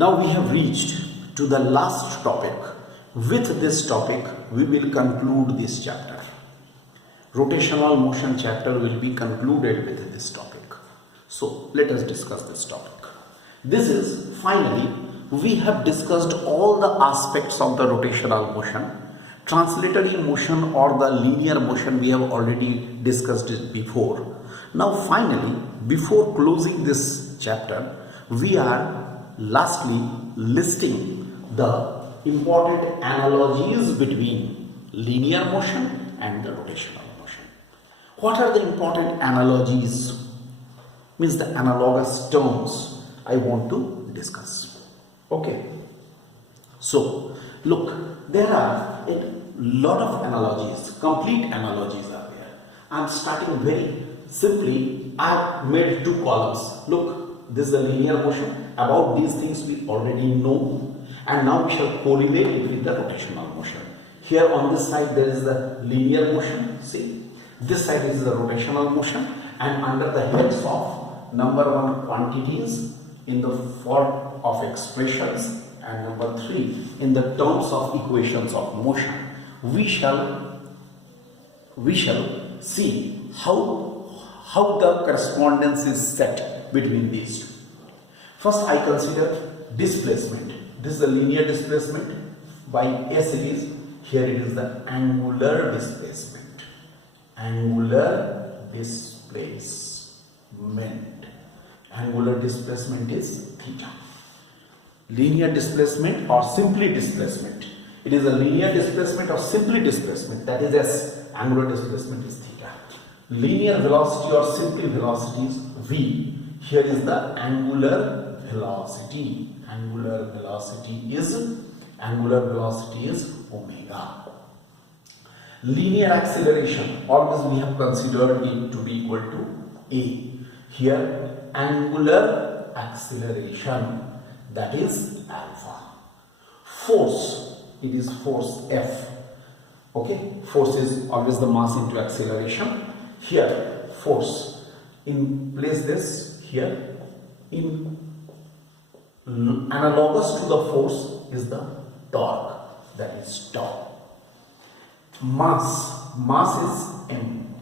Now we have reached to the last topic. With this topic, we will conclude this chapter. Rotational motion chapter will be concluded with this topic. So let us discuss this topic. This is finally, we have discussed all the aspects of the rotational motion. Translatory motion or the linear motion we have already discussed it before. Now finally, before closing this chapter, we are lastly listing the important analogies between linear motion and the rotational motion. What are the important analogies? Means the analogous terms I want to discuss. Okay. So, look, there are a lot of analogies, complete analogies are there. I am starting very simply. I have made two columns. Look, this is the linear motion. About these things we already know, and now we shall correlate it with the rotational motion. Here on this side there is the linear motion. See, this side is the rotational motion, and under the heads of number one, quantities in the form of expressions, and number three, in the terms of equations of motion, we shall see how the correspondence is set between these two. First, I consider displacement. This is the linear displacement. By S it is. Here it is the angular displacement. Angular displacement. Angular displacement is theta. Linear displacement or simply displacement. It is a linear displacement or simply displacement. That is S. Angular displacement is theta. Linear velocity or simply velocity is V. Here is the angular velocity. Angular velocity is omega. Linear acceleration, always we have considered it to be equal to A. Here angular acceleration, that is alpha. Force, it is force F. Okay, force is always the mass into acceleration. Here force, in place this here, in analogous to the force is the torque, that is tau. Mass is m.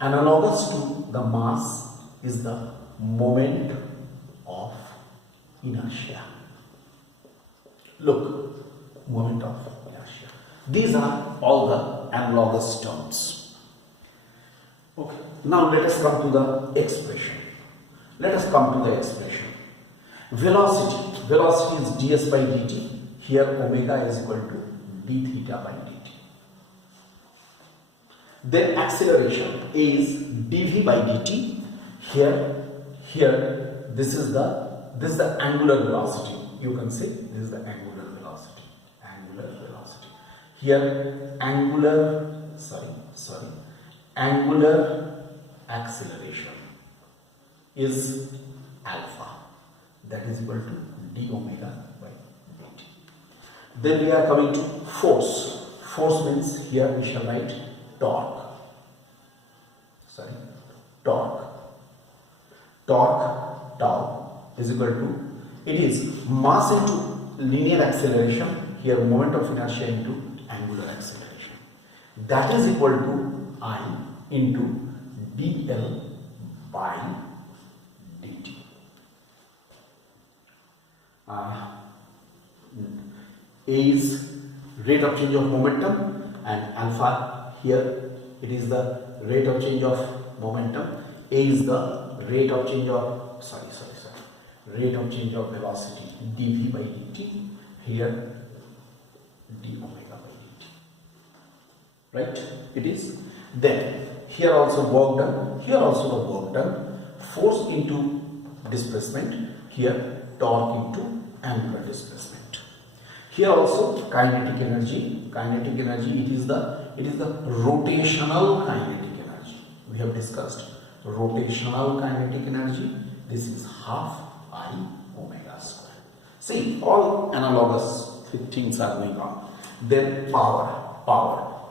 Analogous to the mass is the moment of inertia. Look, moment of inertia. These are all the analogous terms. Okay. Now let us come to the expression. Velocity is ds by dt. Here omega is equal to d theta by dt. Then acceleration is dv by dt. Here this is the angular velocity. You can say this is the angular velocity. Here angular acceleration is alpha, that is equal to d omega by dt. Then we are coming to force. Force means here we shall write torque. Torque tau is equal to, it is mass into linear acceleration, here moment of inertia into angular acceleration. That is equal to I into dl by dt. A is rate of change of momentum, and alpha, here it is the rate of change of momentum. A is the rate of change of rate of change of velocity, dv by dt. Here d omega by dt. Right? It is. Then here also work done. Here also the work done. Force into displacement. Here torque into angular displacement. Here also kinetic energy. Kinetic energy, it is the rotational kinetic energy. We have discussed rotational kinetic energy. This is half I omega square. See, all analogous things are going on. Then power.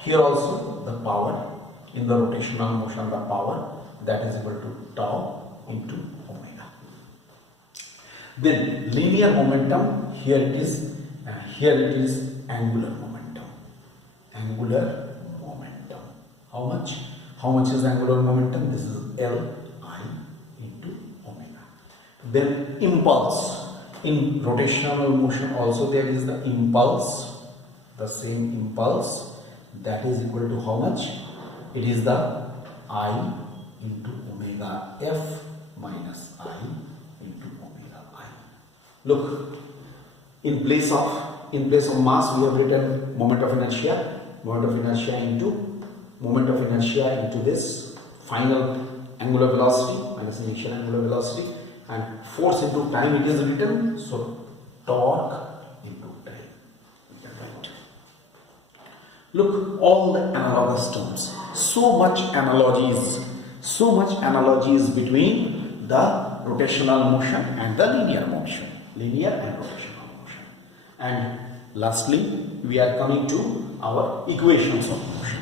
Here also the power, in the rotational motion the power, that is equal to tau into omega. Then linear momentum, here it is, and here it is angular momentum. Angular momentum. How much? How much is angular momentum? This is L I into omega. Then impulse. In rotational motion also there is the impulse, the same impulse, that is equal to how much? It is the I into omega F minus I into omega I. Look, in place of mass we have written moment of inertia into this final angular velocity minus initial angular velocity, and force into time it is written, so torque into time. Right. Look, all the analogous terms, so much analogies between the rotational motion and the linear motion, linear and rotational motion. And lastly, we are coming to our equations of motion.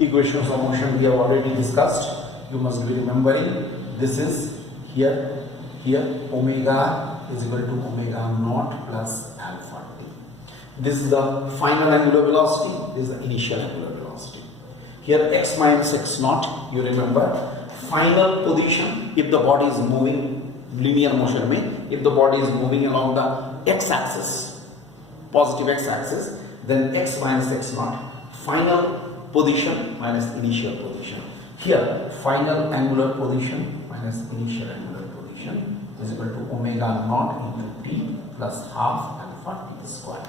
Equations of motion we have already discussed. You must be remembering, this is here omega is equal to omega naught plus alpha t. This is the final angular velocity, this is the initial angular velocity. Here x minus x naught, you remember, final position if the body is moving, linear motion mein, if the body is moving along the x-axis, positive x-axis, then x minus x naught, final position minus initial position. Here final angular position minus initial angular position is equal to omega naught into t plus half alpha t square.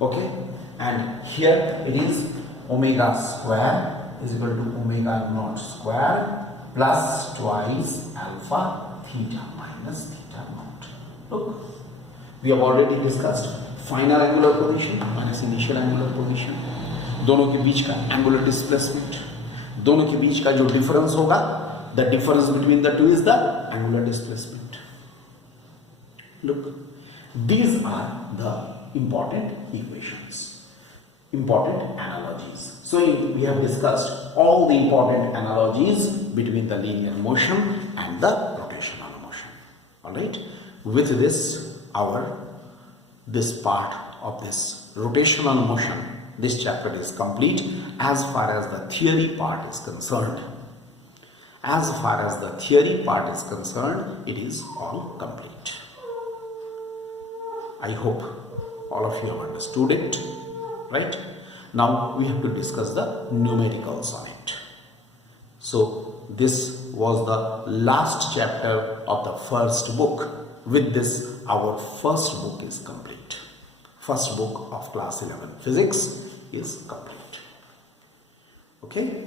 Okay, and here it is omega square is equal to omega naught square plus twice alpha theta minus theta naught. Look, we have already discussed final angular position minus initial angular position, दोनों के बीच का angular displacement, दोनों के बीच का जो difference होगा, the difference between the two is the angular displacement. Look, these are the important equations, important analogies. So we have discussed all the important analogies between the linear motion and the rotational motion. Alright, with this this part of this rotational motion, this chapter is complete as far as the theory part is concerned. As far as the theory part is concerned, it is all complete. I hope all of you have understood it, right? Now we have to discuss the numericals on it. So this was the last chapter of the first book. With this, our first book is complete. First book of class 11 physics is complete. Okay?